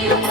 you.